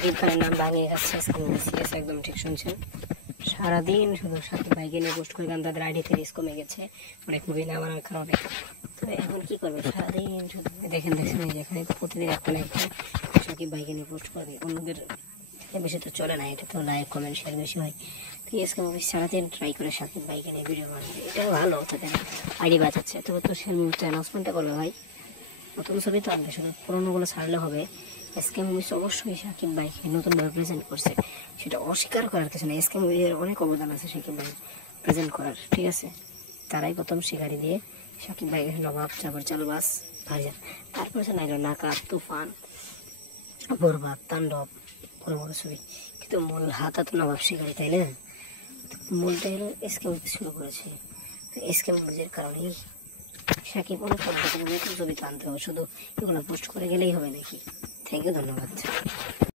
শাকিব খানের নাম ভাঙিয়ে যাচ্ছে সিরিয়াস, একদম ঠিক শুনছেন। সারাদিন শুধু শাকিব ভাইকে নিয়ে পোস্ট করে, কারণ তাদের আইডিতে রিস্ক কমে গেছে অনেক মুভি না বানার কারণে। তো এখন কি করবে, সারাদিন শুধু দেখেন যেখানে প্রতিদিন একটা না একটা শাকিব ভাইকে নিয়ে পোস্ট করবে। অন্যদের বেশি তো চলে না, এটা তো লাইক কমেন্ট শেয়ার বেশি হয়। তো এসকে মুভি সারাদিন ট্রাই করে শাকিব ভাইকে নিয়ে ভিডিও বানাবে, এটা ভালো তাদের আইডি বাঁচাচ্ছে। তবে তো সে মুভিটা অ্যানাউন্সমেন্টটা করবে ভাই, নতুন ছবি তো আনবে, শুধু পুরোনোগুলো ছাড়লে হবে। এসকে মুভিস অবশ্যই শাকিব ভাইকে নতুনভাবে প্রেজেন্ট করছে, সেটা অস্বীকার করার কিছু না। এসকে মুভির অনেক অবদান আছে শাকিব ভাই প্রেজেন্ট করার, ঠিক আছে। তারাই প্রথম শিকারি দিয়ে শাকিব ভাইকে নবাব, তারপর চালুবাস, ভাইজান, তারপর সে নাইলো নাকা, তুফান, বরবাদ, তাণ্ডব, বড় বড় ছবি। কিন্তু মূল হাতা তো নবাব শিকারি, তাই না? মূলটা হলো এসকে মুভি শুরু করেছে। তো এসকে মুভির কারণেই শাকিব অনেক নতুন ছবি তো আনতে হবে, শুধু এগুলো পোস্ট করে গেলেই হবে নাকি? থ্যাংক ইউ, ধন্যবাদ।